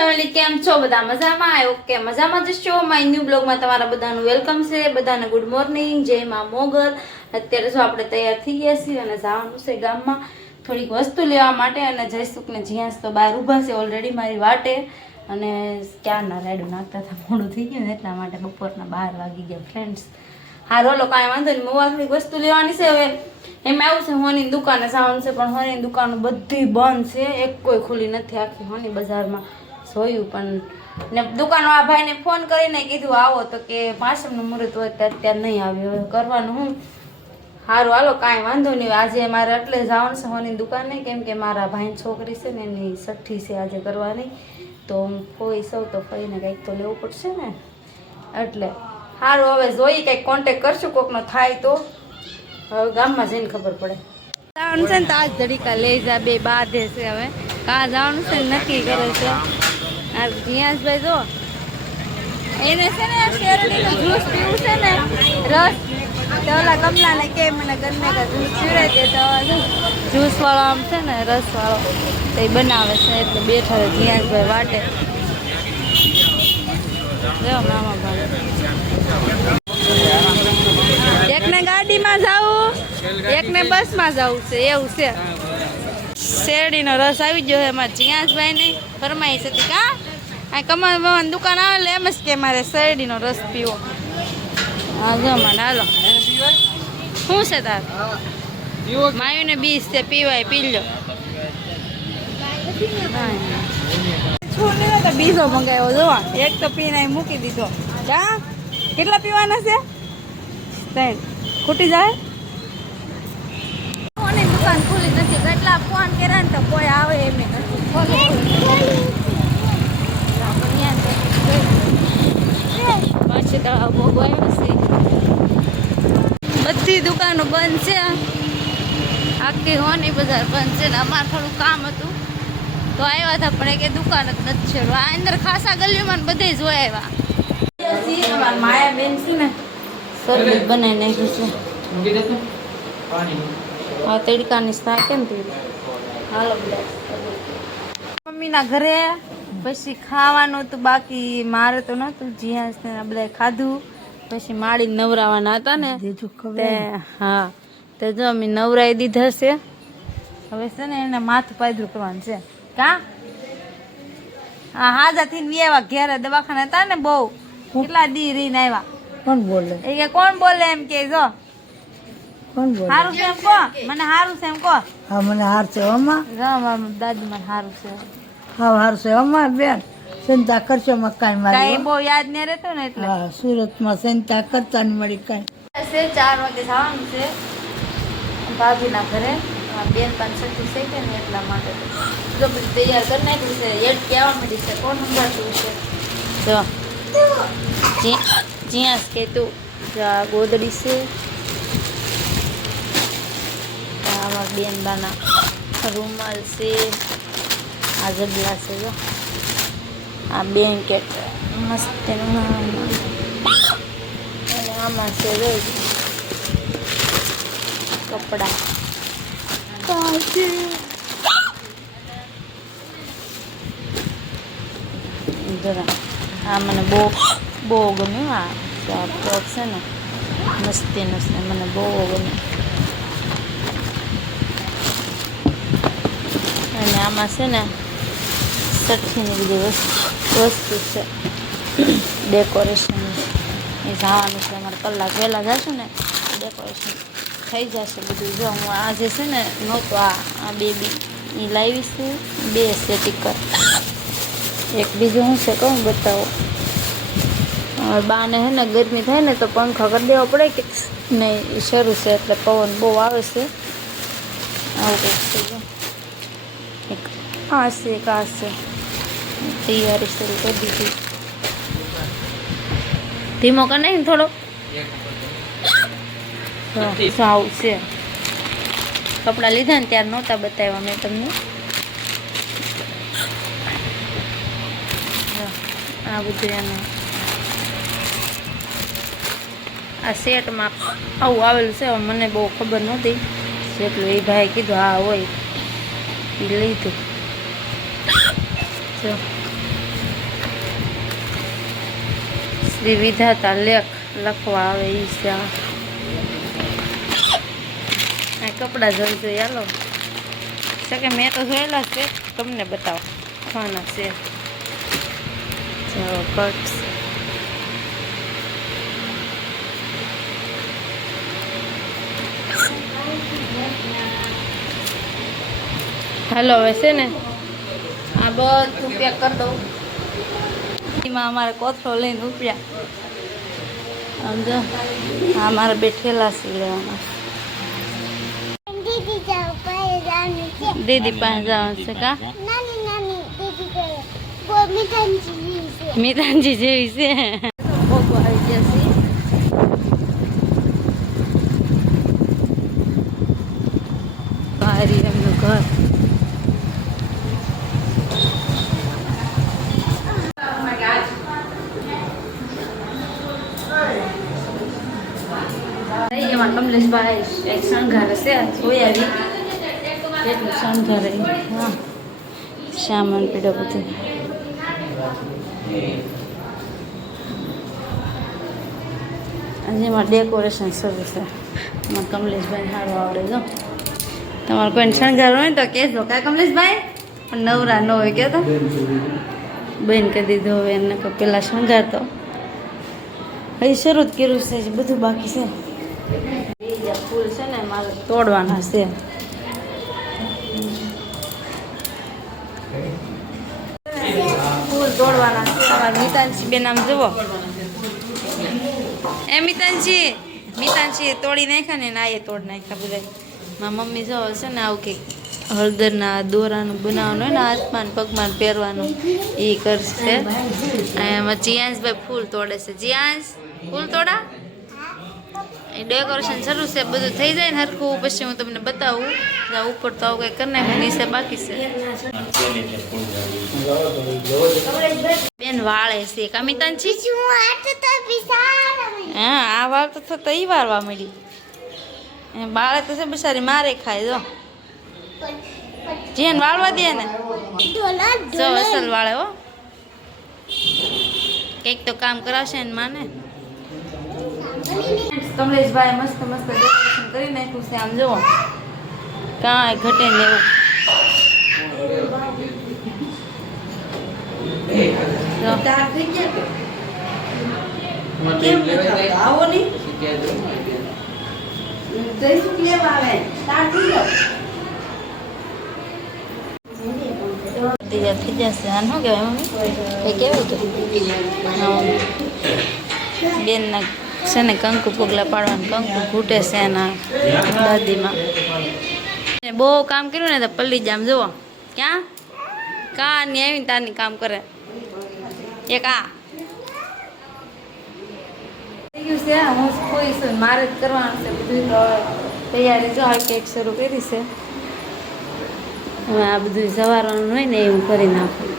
family કેમ છો બધા મજામાં ઓકે મજામાં જ છો માય ન્યુ બ્લોગમાં તમારા બધાનું વેલકમ છે બધાને ગુડ મોર્નિંગ જય માં મોગલ અત્યારે જો આપણે તૈયાર થઈ ગયા છીએ અને જવાનું છે ગામમાં થોડીક વસ્તુ લેવા માટે અને જયસુખને જ્યાં તો બહાર ઊભા છે ઓલરેડી મારી વાટે અને ક્યારના રેડું નાખતા હતા મોડું થઈ ગયું ને એટલા માટે બપોરના 12 વાગી ગયા ફ્રેન્ડ્સ હા રોલો કાંઈ વાંધો નહીં મોવા થોડીક વસ્તુ લેવાની છે હવે એમાં આવું છે હોની દુકાને જવાનું છે પણ હોની દુકાન બધી બંધ છે એક કોઈ ખુલ્લી નથી આખી હોની બજારમાં જોયું પણ ને દુકાનનો આ ભાઈને ફોન કરીને કીધું આવો તો કે પાંચમનું મુહૂર્ત હોય તો અત્યારે નહીં આવ્યું હવે કરવાનું હું સારું હાલો કાંઈ વાંધો નહીં આજે મારે એટલે જવાનું છે હોની દુકાને કેમ કે મારા ભાઈની છોકરી છે ને એની છઠ્ઠી છે આજે કરવાની તો કોઈ સૌ તો ફરીને કંઈક તો લેવું પડશે ને એટલે સારું હવે જોઈએ કંઈક કોન્ટેક કરશું કોકનો થાય તો હવે ગામમાં જઈને ખબર પડે જવાનું છે ને તો આજ ધડીકા લઈ જા બે બાંધે છે હવે કાં જવાનું છે નક્કી કરે છે આ જીયાસભાઈ જો એને છે ને શેરડીનો જ્યુસ પીવું છે ને રસ તો ઓલા કમલાને કે મને ગમે કે જ્યુસ પીવડે તે તો જ્યુસ વાળો આમ છે ને રસ વાળો તો એ બનાવે છે એટલે બેઠા હોય જીયાસભાઈ વાટે જો મામા ભાઈ એકને ગાડીમાં જાવું એકને બસમાં જવું છે એવું છે શેરડીનો રસ આવી ગયો એમાં જીયાસભાઈ ની ફરમાઈશ હતી કા આ કમલ બમન દુકાન આવે એટલે એમ જ કે મારે શેરડીનો રસ પીવો હા જો મને હાલો શું છે તાર માયુને બીજ છે પીવાય પી લો છોડને તો બીજો મંગાવ્યો જો એક તો પીને મૂકી દીધો કા કેટલા પીવાના છે 3 ખૂટી જાય દુકાન ખુલી નથી કેટલા ફોન કર્યા ને તો કોઈ આવે એમ નથી પાછી તળાવ ભોગો આવ્યો છે બધી દુકાનો બંધ છે આખી હોની બજાર બંધ છે ને અમારે થોડું કામ હતું તો આવ્યા હતા પણ કે દુકાન જ નથી છે આ અંદર ખાસા ગલીમાં બધે જોઈ આવ્યા માયા બેન છે ને શરબત બનાવી નાખ્યું છે હા તડકાની શાક કેમ પીવી હાલો મમ્મીના ઘરે પછી ખાવાનું હતું બાકી મારે તો નહોતું જ્યાં બધા ખાધું પછી માળી નવરાવાના હતા ને હા તે જો અમે નવરાઈ દીધા છે હવે છે ને એને માથું પાયદું કરવાનું છે કા હા હાજાથી આવ્યા ઘેરે દવાખાના હતા ને બહુ કેટલા દી રહીને આવ્યા કોણ બોલે એ કે કોણ બોલે એમ કે જો કોણ બોલે હારું છે એમ કો મને હારું છે એમ કો હા મને હાર છે અમા દાદી મને હારું છે હા હારું છે અમા બેન ચિંતા કરશો મકાન મારી કાઈ બહુ યાદ ને રહેતો ને એટલે હા સુરતમાં ચિંતા કરતા ને મળી કાઈ 4 વાગે જવાનું છે ભાભીના ઘરે બેન 5-6 છે કે ને એટલા માટે જો બધું તૈયાર કરી નાખ્યું છે એડ કેવા મળી છે કોણ સંભાળતું છે જો જીયાસ કે તું જા ગોદડી છે આમાં બેન બાના રૂમાલ છે આ જબલા છે જો આ બ્લેન્કેટ મસ્ત અને આમાં છે રોજ કપડા જરા આ મને બહુ ગમ્યું આ ટોપ છે ને મસ્તીનો છે મને બહુ ગમ્યું અને આમાં છે ને સઠ્ઠીની બધી વસ્તુ છે ડેકોરેશન એ જવાનું છે અમારે કલાક વહેલા જશું ને ડેકોરેશન થઈ જશે બધું જો હું આજે છે ને નહોતું આ બેબી એ લાવીશ 2 છે ટીકર એક બીજું શું છે કહું બતાવો બાને હે ને ગરમી થાય ને તો પંખા કરી દેવો પડે કે નહીં એ શરૂ છે એટલે પવન બહુ આવે છે આવું કંઈક છે જો એક આ છે એક આ છે તૈયારી શરૂ કરી દીધી ધીમો કર નહીં થોડો સાવ છે કપડાં લીધા ને ત્યારે નહોતા બતાવ્યા મેં તમને આ બધું એને આ સેટમાં આવું આવેલું છે મને બહુ ખબર નહોતી જેટલું એ ભાઈ કીધું હા હોય એ લીધું જો શ્રી વિધાતા લેખ લખવા આવે એ છે આ કપડાં જોઈ જોઈએ હાલો છે કે મેં તો જોયેલા છે તમને બતાવો ખાના છે કટ્સ હાલો હવે છે ને આ બધું પેક કરી દઉં એમાં અમારે કોથળો લઈને ઉપડ્યા આમ જો આ મારે બેઠેલા છે લેવાના દીદી પાસે જવાનું છે કા મીઠાનજી જેવી છે ભોગવા આવી ગયા છે ભારી એમનું ઘર એમાં કમલેશભાઈ એક શણગાર હશે જોઈ આવી કેટલું શણગારે હા સામાન પીડો બધું જેમાં ડેકોરેશન શરૂ છે એમાં કમલેશભાઈ સારું આવડે જો તમારે કોઈને શણગાર હોય તો કહેજો કાંઈ કમલેશભાઈ પણ નવરા ન હોય કહેતો બેન કરી દીધો હવે એને પેલા શણગાર તો હજી શરૂ જ કર્યું છે બધું બાકી છે બીજા ફૂલ છે ને મારે તોડવાના છે ફૂલ તોડવાના છે અમારા મિતાનજી બેન આમ જુઓ એ મિતાનજી તોડી નાખ્યા ને આ એ તોડ નાખ્યા બધા મારા મમ્મી જો છે ને આવું કંઈક હળદરના દોરાનું બનાવવાનું હોય ને હાથમાં ને પગમાં પહેરવાનું એ કરશે એમાં જીયાંશભાઈ ફૂલ તોડે છે જીયાંશ ફૂલ તોડા એ ડેકોરેશન શરૂ છે બધું થઈ જાય ને હરખું પછી હું તમને બતાવું ઉપર તો આવું કંઈ કરી નાખું નીચે બાકી છે બેન વાળે છે કામિતાંજી હા આ વાર તો થતા એ વારવા મળી બાળે તો છે બિચારી મારે ખાય જો જેન વાળવા દે ને જો અસલ વાળે હો કંઈક તો કામ કરાવશે ને માને કમલેશભાઈ મસ્ત મસ્ત ડેકોરેશન કરી નાખ્યું છે આમ જુઓ કાંઈ ઘટે ને એવું આવો નહીં તૈયાર થઈ જશે આ શું કહેવાય મમ્મી કંઈ કેવું હતું બેનના છે ને કંકુ પગલા પાડવાનું કંકુ ઘૂંટે છે એના દાદીમાં બહુ કામ કર્યું ને તો પલ્લી જામ જુઓ ક્યાં કા ની આવીને તારની કામ કરે એક આ થઈ ગયું છે હું કોઈ છે મારે જ કરવાનું છે બધું તૈયારી જો આ કેક શરૂ કરી છે હવે આ બધું સવારવાનું હોય ને એવું કરી નાખું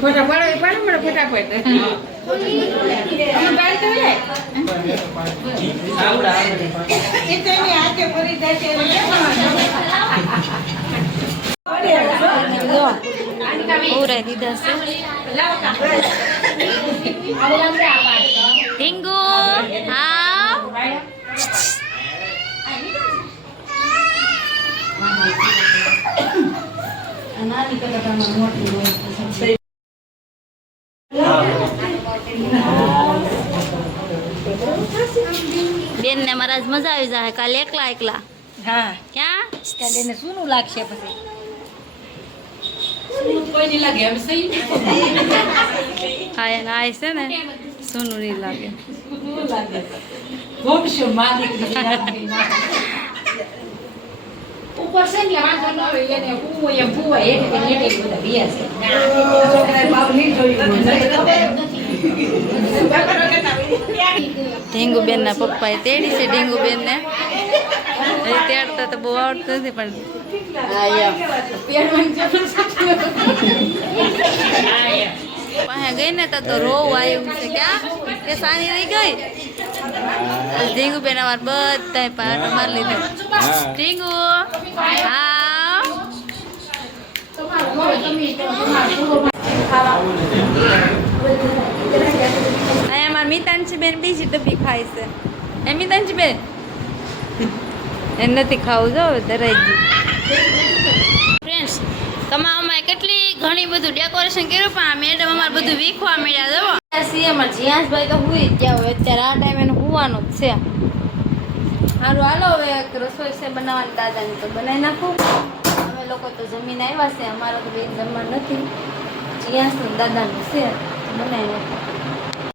ફોટા પાડો ફટાફટ અમે બહાર તો જાય એ તો એની હાથે ફરી જાય છે પૂરા દીધા છે ઢીંગુ હા બેન ને મારા આજ મજા આવી જાય કાલે એકલા એકલા હા ક્યાં ત્યારે એને શું લાગશે પછી હા એને આય છે ને સોનું નહીં લાગે ઉપર છે ને વાંધો ન હોય એને હું એમ ભૂવા એટલે બધા રહ્યા છે ઢીંગુબેન ના પપ્પાએ તેડી છે ઢીંગુબેન ને તેડતા તો બહુ આવડતું નથી પણ પાસે ગઈ ને તો રોવું આવ્યું છે ક્યાં કે સાની રહી ગઈ ઢીંગુબેન અમારે બધા પાટો મારી લીધો ઢીંગુ હા અહીંયા અમારા મિતાંશી બેન બીજી ડબ્બી ખાય છે એ મિતાંશી બેન એ નથી ખાવું જો ધરાઈ ગયું ફ્રેન્ડ્સ તમારે કેટલી ઘણી બધું ડેકોરેશન કર્યું પણ આ મેડમ અમારે બધું વીખવા મળ્યા જવો અમારે જીયાસભાઈ તો હુઈ જ ગયા હોય અત્યારે આ ટાઈમ એને હુવાનું જ છે સારું હાલો હવે રસોઈ છે બનાવવાની દાદાની તો બનાવી નાખું અમે લોકો તો જમીન આવ્યા છે અમારો તો બે જમવા નથી જીયાસ દાદાનું છે બનાવી નાખું